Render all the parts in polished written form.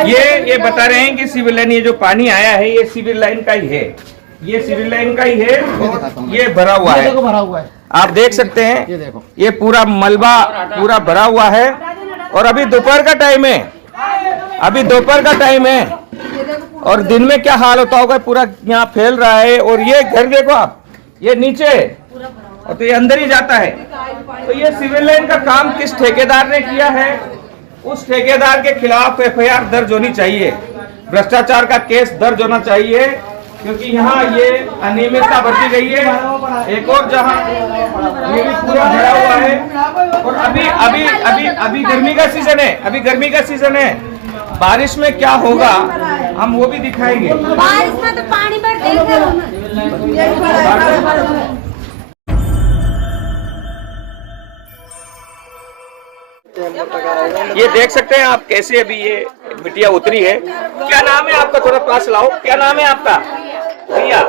ये बता रहे हैं कि सिविल लाइन, ये जो पानी आया है ये सिविल लाइन का ही है, ये सिविल लाइन का ही है, ये भरा हुआ है। आप देख सकते हैं ये पूरा मलबा पूरा भरा हुआ है। और अभी दोपहर का टाइम है, अभी दोपहर का टाइम है और दिन में क्या हाल होता होगा, पूरा यहाँ फैल रहा है। और ये घर देखो आप, ये नीचे और तो ये अंदर ही जाता है। तो ये सिविल लाइन का काम किस ठेकेदार ने किया है, उस ठेकेदार के खिलाफ एफआईआर दर्ज होनी चाहिए, भ्रष्टाचार का केस दर्ज होना चाहिए, क्योंकि यहाँ ये अनियमितता बरती गई है। एक और जहाँ ये भी पूरा भरा हुआ है। और अभी गर्मी का सीजन है, अभी गर्मी का सीजन है, बारिश में क्या होगा हम वो भी दिखाएंगे। बारिश में तो पानी भर ये देख सकते हैं आप कैसे अभी ये मिट्टियाँ उतरी है। क्या नाम है आपका, थोड़ा पास लाओ, क्या नाम है आपका? रिया।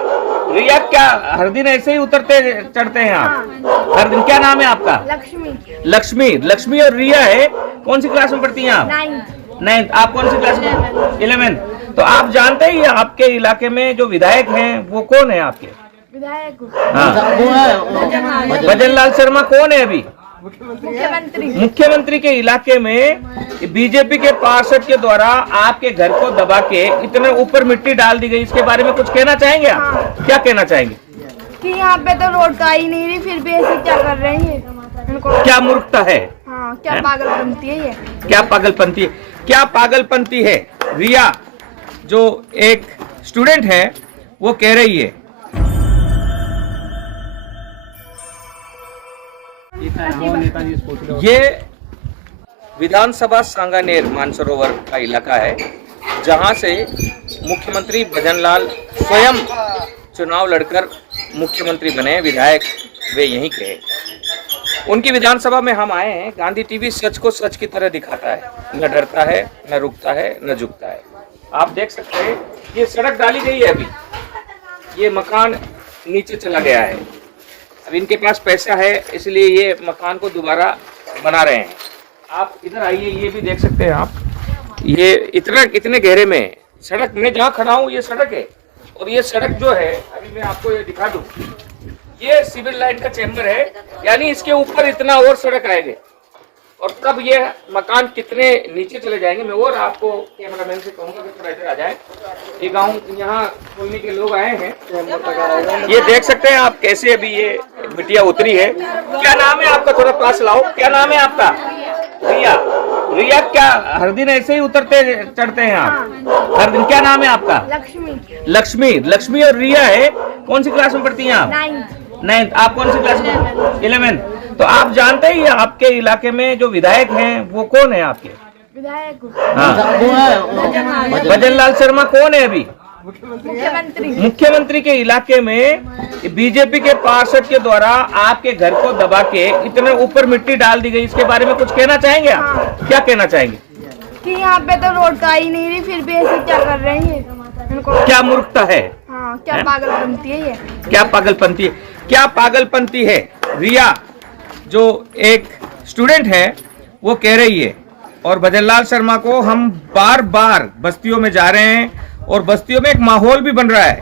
रिया, क्या हर दिन ऐसे ही उतरते चढ़ते हैं आप हर दिन? क्या नाम है आपका? लक्ष्मी। लक्ष्मी। लक्ष्मी और रिया है। कौन सी क्लास में पढ़ती हैं आप? 9th। आप कौन सी क्लास में? 11th। तो आप जानते हैं आपके इलाके में जो विधायक हैं वो कौन है आपके? विधायक भजनलाल शर्मा कौन है अभी? मुख्यमंत्री। मुख्यमंत्री के इलाके में बीजेपी के पार्षद के द्वारा आपके घर को दबा के इतने ऊपर मिट्टी डाल दी गई, इसके बारे में कुछ कहना चाहेंगे आप? हाँ। क्या कहना चाहेंगे? कि यहाँ पे तो रोड तो आई नहीं रही, फिर भी ऐसे क्या कर रहे हैं इनको? क्या मूर्खता है? हाँ, क्या पागलपंती है ये? क्या पागलपंती, क्या पागलपंती है? रिया जो एक स्टूडेंट है वो कह रही है। ये विधानसभा सांगानेर मानसरोवर का इलाका है, जहां से मुख्यमंत्री भजनलाल स्वयं चुनाव लड़कर मुख्यमंत्री बने, विधायक वे यहीं के हैं। उनकी विधानसभा में हम आए हैं। गांधी टीवी सच को सच की तरह दिखाता है, न डरता है, न रुकता है, न झुकता है। आप देख सकते हैं ये सड़क डाली गई है, अभी ये मकान नीचे चला गया है। अब इनके पास पैसा है इसलिए ये मकान को दोबारा बना रहे हैं। आप इधर आइए, ये भी देख सकते हैं आप, ये इतने गहरे में सड़क, मैं जहाँ खड़ा हूँ ये सड़क है। और ये सड़क जो है, अभी मैं आपको ये दिखा दूं, ये सिविल लाइन का चैम्बर है, यानी इसके ऊपर इतना और सड़क आएगी और तब ये मकान कितने नीचे चले जाएंगे। मैं और आपको कैमरामैन से कहूँगा कि थोड़ा इधर आ जाए। ये गाँव यहाँ खोलने के लोग आए हैं। ये देख सकते हैं आप कैसे अभी ये मिट्टियाँ उतरी है। क्या नाम है आपका, थोड़ा पास लाओ, क्या नाम है आपका? रिया। रिया, क्या हर दिन ऐसे ही उतरते चढ़ते हैं आप हर दिन? क्या नाम है आपका? लक्ष्मी। लक्ष्मी। लक्ष्मी और रिया है। कौन सी क्लास में पढ़ती हैं आप? 9th। आप कौन सी क्लास में? 11th। तो आप जानते हैं आपके इलाके में जो विधायक हैं वो कौन है आपके? विधायक भजनलाल शर्मा कौन है अभी? मुख्यमंत्री। मुख्यमंत्री के इलाके में बीजेपी के पार्षद के द्वारा आपके घर को दबा के इतने ऊपर मिट्टी डाल दी गई, इसके बारे में कुछ कहना चाहेंगे आप? हाँ। क्या कहना चाहेंगे? कि यहाँ पे तो रोड तो आई नहीं रही, फिर भी ऐसे क्या कर रहे हैं इनको? क्या मूर्खता है? हाँ, क्या पागलपंती है ये? क्या पागलपंती है? क्या पागलपंती है? रिया जो एक स्टूडेंट है वो कह रही है। और भजनलाल शर्मा को हम बार बार बस्तियों में जा रहे हैं और बस्तियों में एक माहौल भी बन रहा है,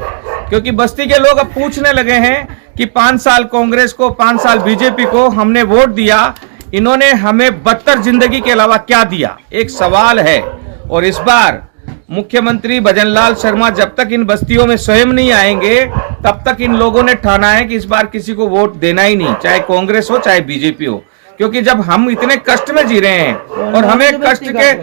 क्योंकि बस्ती के लोग अब पूछने लगे हैं कि 5 साल कांग्रेस को, 5 साल बीजेपी को हमने वोट दिया, इन्होंने हमें बदतर जिंदगी के अलावा क्या दिया? एक सवाल है। और इस बार मुख्यमंत्री भजनलाल शर्मा जब तक इन बस्तियों में स्वयं नहीं आएंगे तब तक इन लोगों ने ठाना है कि इस बार किसी को वोट देना ही नहीं, चाहे कांग्रेस हो चाहे बीजेपी हो। क्योंकि जब हम इतने कष्ट में जी रहे हैं और हमें कष्ट के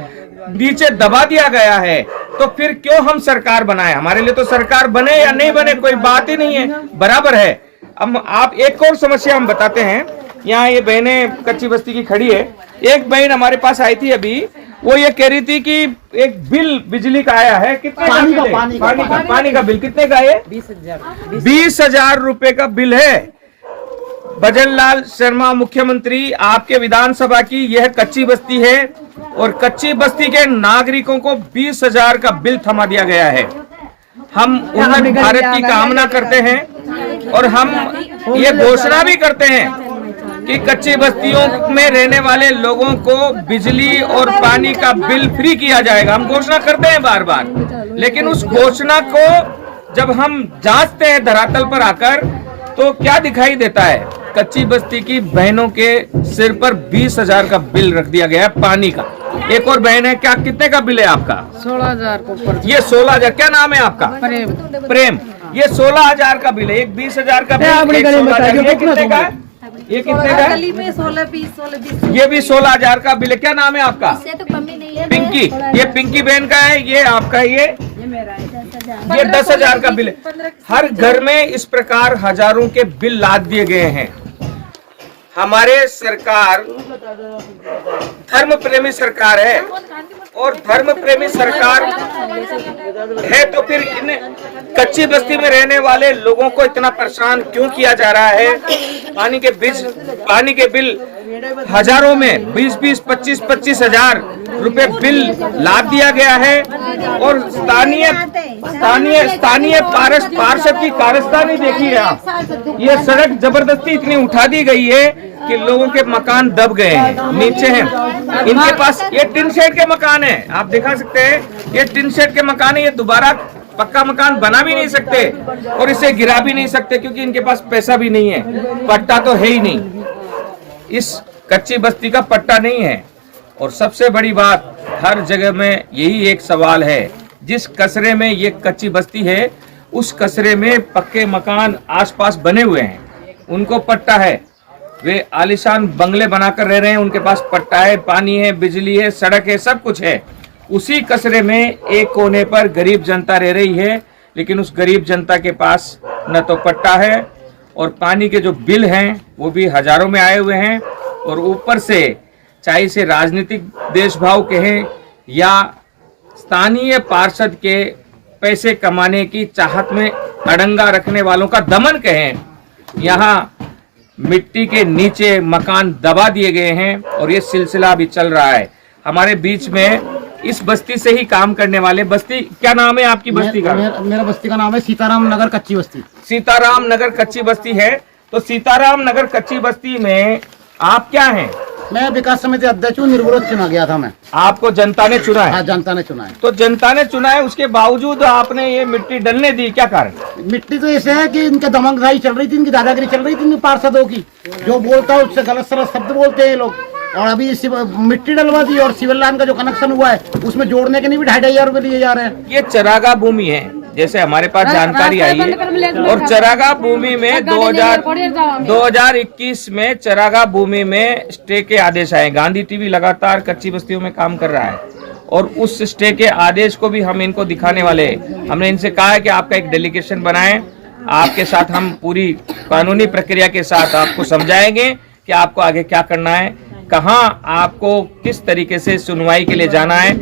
नीचे दबा दिया गया है, तो फिर क्यों हम सरकार बनाए? हमारे लिए तो सरकार बने या नहीं बने कोई बात ही नहीं है, बराबर है। अब आप एक और समस्या हम बताते हैं। यहाँ ये बहनें कच्ची बस्ती की खड़ी है। एक बहन हमारे पास आई थी अभी, वो ये कह रही थी कि एक बिल बिजली का आया है, कितने पानी का बिल कितने का है? 20,000 रुपए का बिल है। भजनलाल शर्मा मुख्यमंत्री, आपके विधानसभा की यह कच्ची बस्ती है और कच्ची बस्ती के नागरिकों को 20,000 का बिल थमा दिया गया है। हम उन्नत भारत की कामना करते हैं और हम ये घोषणा भी करते हैं कि कच्ची बस्तियों में रहने वाले लोगों को बिजली और पानी का बिल फ्री किया जाएगा। हम घोषणा करते हैं बार बार, लेकिन उस घोषणा को जब हम जांचते हैं धरातल पर आकर तो क्या दिखाई देता है? कच्ची बस्ती की बहनों के सिर पर 20,000 का बिल रख दिया गया है पानी का। एक और बहन है, क्या कितने का बिल है आपका? 16,000 को ऊपर। ये 16,000। क्या नाम है आपका? प्रेम। प्रेम। ये 16,000 का बिल है, एक 20,000 का बिल, एक 16,000। ये कितने का है? ये कितने का है? गली में 16-20 ये भी 16,000 का बिल है। क्या नाम है आपका? तो कमी नहीं है। पिंकी। ये पिंकी बहन का है, ये आपका, ये 10,000 का बिल है। हर घर में इस प्रकार हजारों के बिल लाद दिए गए हैं। हमारे सरकार धर्म प्रेमी सरकार है, और धर्म प्रेमी सरकार है तो फिर इन कच्ची बस्ती में रहने वाले लोगों को इतना परेशान क्यों किया जा रहा है? पानी के बिल हजारों में 20-20, 25-25 हजार रुपए बिल लाद दिया गया है, और स्थानीय पार्षद की कारस्तानी देखिए आप। ये सड़क जबरदस्ती इतनी उठा दी गई है कि लोगों के मकान दब गए हैं, नीचे हैं। इनके पास ये टिन शेड के मकान है, आप दिखा सकते हैं, ये टिन शेड के मकान है। ये दोबारा पक्का मकान बना भी नहीं सकते और इसे गिरा भी नहीं सकते, क्योंकि इनके पास पैसा भी नहीं है, पट्टा तो है ही नहीं। इस कच्ची बस्ती का पट्टा नहीं है। और सबसे बड़ी बात, हर जगह में यही एक सवाल है, जिस कस्बे में ये कच्ची बस्ती है उस कस्बे में पक्के मकान आसपास बने हुए हैं, उनको पट्टा है, वे आलीशान बंगले बनाकर रह रहे हैं, उनके पास पट्टा है, पानी है, बिजली है, सड़क है, सब कुछ है। उसी कस्बे में एक कोने पर गरीब जनता रह रही है, लेकिन उस गरीब जनता के पास न तो पट्टा है, और पानी के जो बिल हैं वो भी हजारों में आए हुए हैं, और ऊपर से चाहे इसे राजनीतिक देशभाव कहें या स्थानीय पार्षद के पैसे कमाने की चाहत में अड़ंगा रखने वालों का दमन कहें, यहाँ मिट्टी के नीचे मकान दबा दिए गए हैं, और ये सिलसिला अभी चल रहा है। हमारे बीच में इस बस्ती से ही काम करने वाले, बस्ती क्या नाम है आपकी बस्ती का? मेरा बस्ती का नाम है सीताराम नगर कच्ची बस्ती। सीताराम नगर कच्ची बस्ती है। तो सीताराम नगर कच्ची बस्ती में आप क्या हैं? मैं विकास समिति अध्यक्ष हूँ। निर्विरोध चुना गया था मैं। आपको जनता ने चुना है? हाँ, जनता ने चुना है। तो जनता ने चुना है, उसके बावजूद आपने ये मिट्टी डलने दी, क्या कारण? मिट्टी तो ऐसे है कि इनके दमनगाही चल रही थी, इनकी दादागिरी चल रही थी इनके पार्षदों की। जो बोलता है उससे गलत सलत शब्द बोलते हैं ये लोग। और अभी मिट्टी डलवा दी, और सिविल लाइन का जो कनेक्शन हुआ है उसमें जोड़ने के लिए भी 2,500 रुपए लिए जा रहे हैं। ये चरागाह भूमि है, जैसे हमारे पास जानकारी आई है, और चरागाह भूमि में 2021 में चरागाह भूमि में स्टे के आदेश आए। गांधी टीवी लगातार कच्ची बस्तियों में काम कर रहा है, और उस स्टे के आदेश को भी हम इनको दिखाने वाले हैं। हमने इनसे कहा है कि आपका एक डेलीगेशन बनाएं, आपके साथ हम पूरी कानूनी प्रक्रिया के साथ आपको समझाएंगे कि आपको आगे क्या करना है, कहाँ आपको किस तरीके से सुनवाई के लिए जाना है,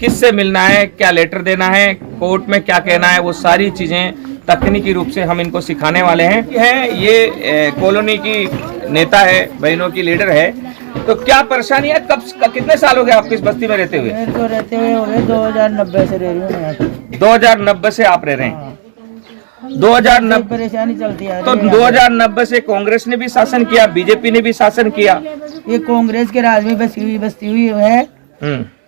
किससे मिलना है, क्या लेटर देना है, कोर्ट में क्या कहना है, वो सारी चीजें तकनीकी रूप से हम इनको सिखाने वाले हैं। ये कॉलोनी की नेता है, बहनों की लीडर है। तो क्या परेशानी है? कितने साल हो गए आपको इस बस्ती में रहते हुए? तो रहते हुए हो गए 2090 से रह रही हूँ। 2090 से आप रह रहे हैं? 2090 परेशानी चलती है। तो 2090 से कांग्रेस ने भी शासन किया, बीजेपी ने भी शासन किया। ये कांग्रेस के राज में बस्ती हुई है,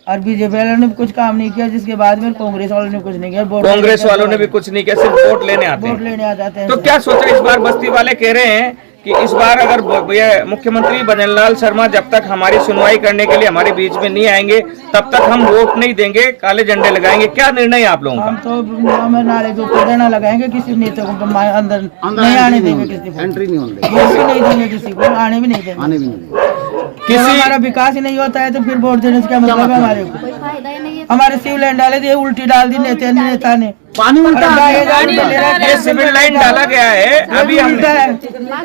और बीजेपी वालों ने भी कुछ काम नहीं किया, जिसके बाद में कांग्रेस वालों ने कुछ नहीं किया। कांग्रेस वालों ने भी कुछ नहीं किया, सिर्फ वोट लेने आते हैं। तो क्या सोचा इस बार? बस्ती वाले कह रहे हैं कि इस बार अगर ये मुख्यमंत्री भजनलाल शर्मा जब तक हमारी सुनवाई करने के लिए हमारे बीच में नहीं आएंगे, तब तक हम वोट नहीं देंगे, काले झंडे लगाएंगे। क्या निर्णय है आप लोगों का? हम तो नाले के ऊपर धरना लगाएंगे, किसी नेता को अंदर नहीं आने देंगे, किसी को एंट्री नहीं होने नहीं देंगे, किसी को आने भी नहीं देंगे। आने भी नहीं किसी हमारा विकास ही नहीं होता है तो फिर वोट देने से क्या मतलब है? हमारे को हमारे सिविल लाइन डाले थे, उल्टी डाल दी नेता ने। पानी उल्टा ये सिविल लाइन डाला गया है, अभी उल्टा है।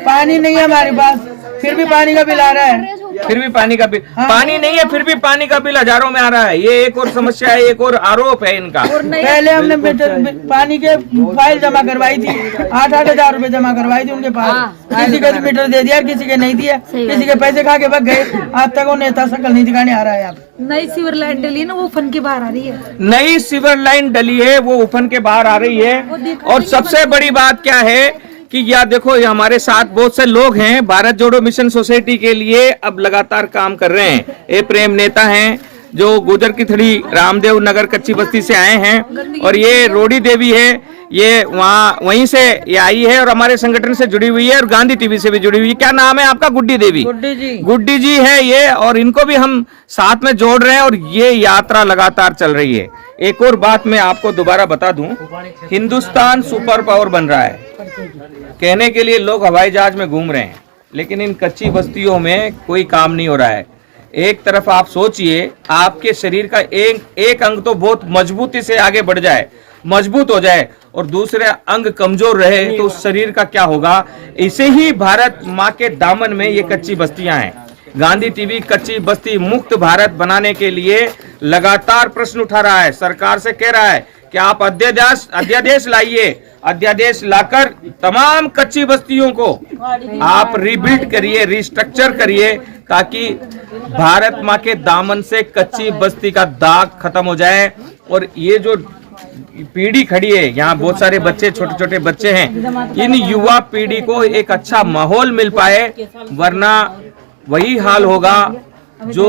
पानी नहीं है हमारे पास, फिर भी पानी का बिल आ रहा है। फिर भी पानी का बिल, पानी नहीं है फिर भी पानी का बिल हजारों में आ रहा है। ये एक और समस्या है, एक और आरोप है इनका। पहले हमने पानी के फाइल जमा करवाई थी, 8-8 हजार रुपए जमा करवाई थी उनके पास। किसी के मीटर दे दिया, किसी के नहीं दिया, किसी के पैसे खा के भाग गए। आज तक वो नेता शकल नहीं दिखाने आ रहा है। नई सीवर लाइन डली ना, वो उफन के बाहर आ रही है। नई सीवर लाइन डली है, वो उफन के बाहर आ रही है। और सबसे बड़ी बात क्या है कि या देखो ये हमारे साथ बहुत से लोग हैं भारत जोड़ो मिशन सोसाइटी के लिए अब लगातार काम कर रहे हैं। ये प्रेम नेता हैं जो गुजर की थड़ी रामदेव नगर कच्ची बस्ती से आए हैं और ये रोडी देवी है, ये वहीं से ये आई है और हमारे संगठन से जुड़ी हुई है और गांधी टीवी से भी जुड़ी हुई है। क्या नाम है आपका? गुड्डी देवी। गुड्डी जी है ये, और इनको भी हम साथ में जोड़ रहे हैं और ये यात्रा लगातार चल रही है। एक और बात मैं आपको दोबारा बता दूं, हिंदुस्तान सुपर पावर बन रहा है। कहने के लिए लोग हवाई जहाज में घूम रहे हैं, लेकिन इन कच्ची बस्तियों में कोई काम नहीं हो रहा है। एक तरफ आप सोचिए, आपके शरीर का एक अंग तो बहुत मजबूती से आगे बढ़ जाए, मजबूत हो जाए, और दूसरे अंग कमजोर रहे तो उस शरीर का क्या होगा। इसे ही भारत माँ के दामन में ये कच्ची बस्तियां हैं। गांधी टीवी कच्ची बस्ती मुक्त भारत बनाने के लिए लगातार प्रश्न उठा रहा है, सरकार से कह रहा है कि आप अध्यादेश लाइए, अध्यादेश लाकर तमाम कच्ची बस्तियों को आप रीबिल्ड करिए, रिस्ट्रक्चर करिए, ताकि भारत माँ के दामन से कच्ची बस्ती का दाग खत्म हो जाए। और ये जो पीढ़ी खड़ी है, यहाँ बहुत सारे बच्चे, छोटे छोटे बच्चे हैं, इन युवा पीढ़ी को एक अच्छा माहौल मिल पाए, वरना वही हाल होगा जो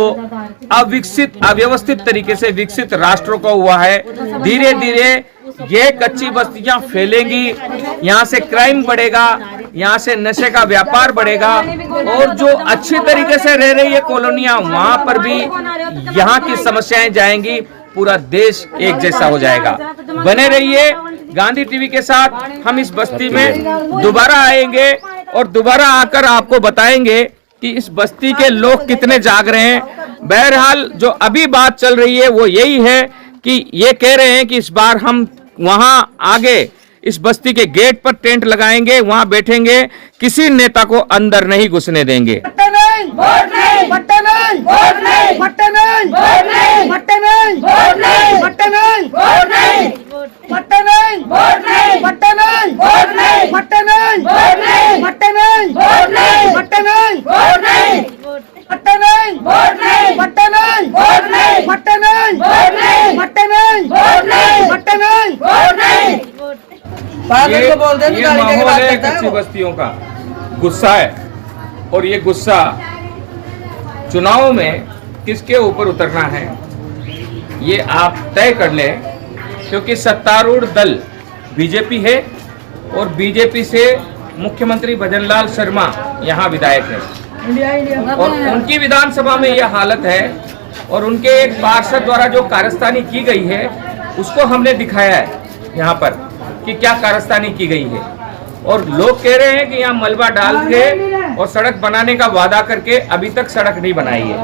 अविकसित अव्यवस्थित तरीके से विकसित राष्ट्रों का हुआ है। धीरे धीरे ये कच्ची बस्तियां फैलेंगी, यहाँ से क्राइम बढ़ेगा, यहाँ से नशे का व्यापार बढ़ेगा, और जो अच्छी तरीके से रह रही है कॉलोनियां, वहां पर भी यहाँ की समस्याएं जाएंगी, पूरा देश एक जैसा हो जाएगा। बने रहिए गांधी टीवी के साथ। हम इस बस्ती में दोबारा आएंगे और दोबारा आकर आपको बताएंगे कि इस बस्ती के लोग कितने जाग रहे हैं। बहरहाल जो अभी बात चल रही है वो यही है कि ये कह रहे हैं कि इस बार हम वहां आगे इस बस्ती के गेट पर टेंट लगाएंगे, वहां बैठेंगे, किसी नेता को अंदर नहीं घुसने देंगे। ये माहौल है कच्ची बस्तियों का, गुस्सा है, और ये गुस्सा चुनाव में किसके ऊपर उतरना है ये आप तय कर लें, क्योंकि सत्तारूढ़ दल बीजेपी है और बीजेपी से मुख्यमंत्री भजनलाल शर्मा यहाँ विधायक है, और उनकी विधानसभा में यह हालत है, और उनके एक पार्षद द्वारा जो कारस्तानी की गई है उसको हमने दिखाया है यहाँ पर कि क्या कारस्तानी की गई है। और लोग कह रहे हैं कि यहाँ मलबा डाल के और सड़क बनाने का वादा करके अभी तक सड़क नहीं बनाई है।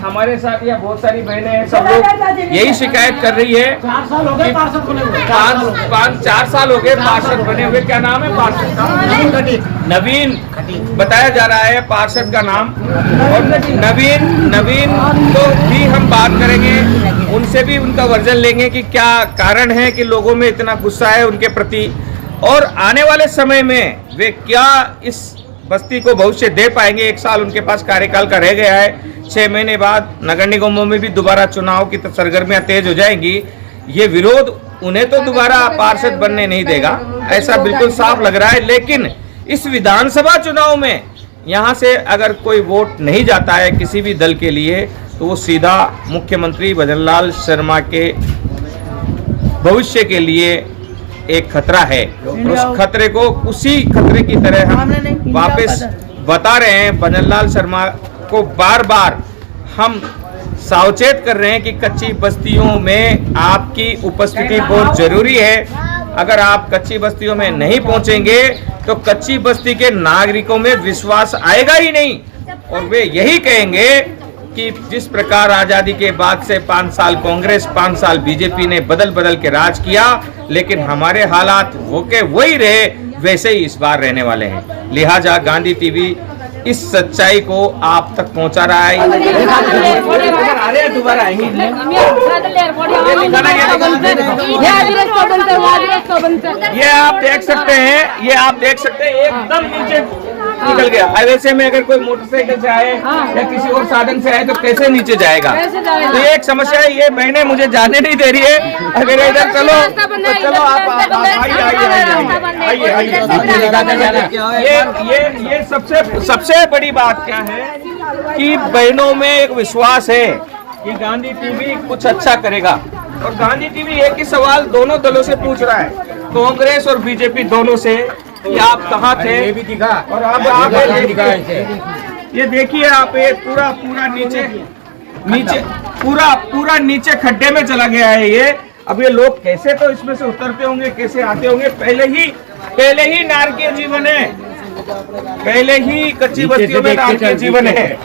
हमारे साथ यहाँ बहुत सारी बहनें हैं, सब लोग यही शिकायत कर रही है कि 4 साल हो गए पार्षद बने हुए। क्या नाम है पार्षद का? नवीन बताया जा रहा है पार्षद का नाम, और नवीन तो भी हम बात करेंगे, उनसे भी उनका वर्जन लेंगे कि क्या कारण है कि लोगों में इतना गुस्सा है उनके प्रति, और आने वाले समय में वे क्या इस बस्ती को भविष्य दे पाएंगे। 1 साल उनके पास कार्यकाल का रह गया है, 6 महीने बाद नगर निगमों में भी दोबारा चुनाव की सरगर्मियां तेज हो जाएंगी। ये विरोध उन्हें तो दोबारा पार्षद बनने नहीं देगा, ऐसा बिल्कुल साफ लग रहा है। लेकिन इस विधानसभा चुनाव में यहाँ से अगर कोई वोट नहीं जाता है किसी भी दल के लिए, तो वो सीधा मुख्यमंत्री भजनलाल शर्मा के भविष्य के लिए एक खतरा है। उस खतरे को उसी खतरे की तरह हम वापस बता रहे हैं। भजनलाल शर्मा को बार बार हम सावचेत कर रहे हैं कि कच्ची बस्तियों में आपकी उपस्थिति बहुत जरूरी है। अगर आप कच्ची बस्तियों में नहीं पहुंचेंगे तो कच्ची बस्ती के नागरिकों में विश्वास आएगा ही नहीं, और वे यही कहेंगे कि जिस प्रकार आजादी के बाद से 5 साल कांग्रेस, 5 साल बीजेपी ने बदल बदल के राज किया, लेकिन हमारे हालात वो के वही रहे, वैसे ही इस बार रहने वाले हैं। लिहाजा गांधी टीवी इस सच्चाई को आप तक पहुंचा रहा है। दोबारा आएंगे, ये आप देख सकते हैं, एकदम नीचे निकल गया। वैसे में अगर कोई मोटरसाइकिल से आए या किसी और साधन से आए तो कैसे नीचे जाएगा? तो ये एक समस्या है। ये बहनें मुझे जाने नहीं दे रही है। अगर इधर चलो तो चलो, आप आइए। ये सबसे बड़ी बात क्या है कि बहनों में एक विश्वास है कि गांधी टीवी कुछ अच्छा करेगा। और गांधी टीवी एक ही सवाल दोनों दलों से पूछ रहा है, कांग्रेस और बीजेपी दोनों से, कि आप कहाँ थे? ये भी दिखा। और आप ये देखिए, आप ये पूरा नीचे पूरा नीचे खड्डे में चला गया है ये। अब ये लोग कैसे तो इसमें से उतरते होंगे, कैसे आते होंगे? पहले ही नारकीय जीवन है, पहले ही कच्ची बस्तियों में नारकीय जीवन है।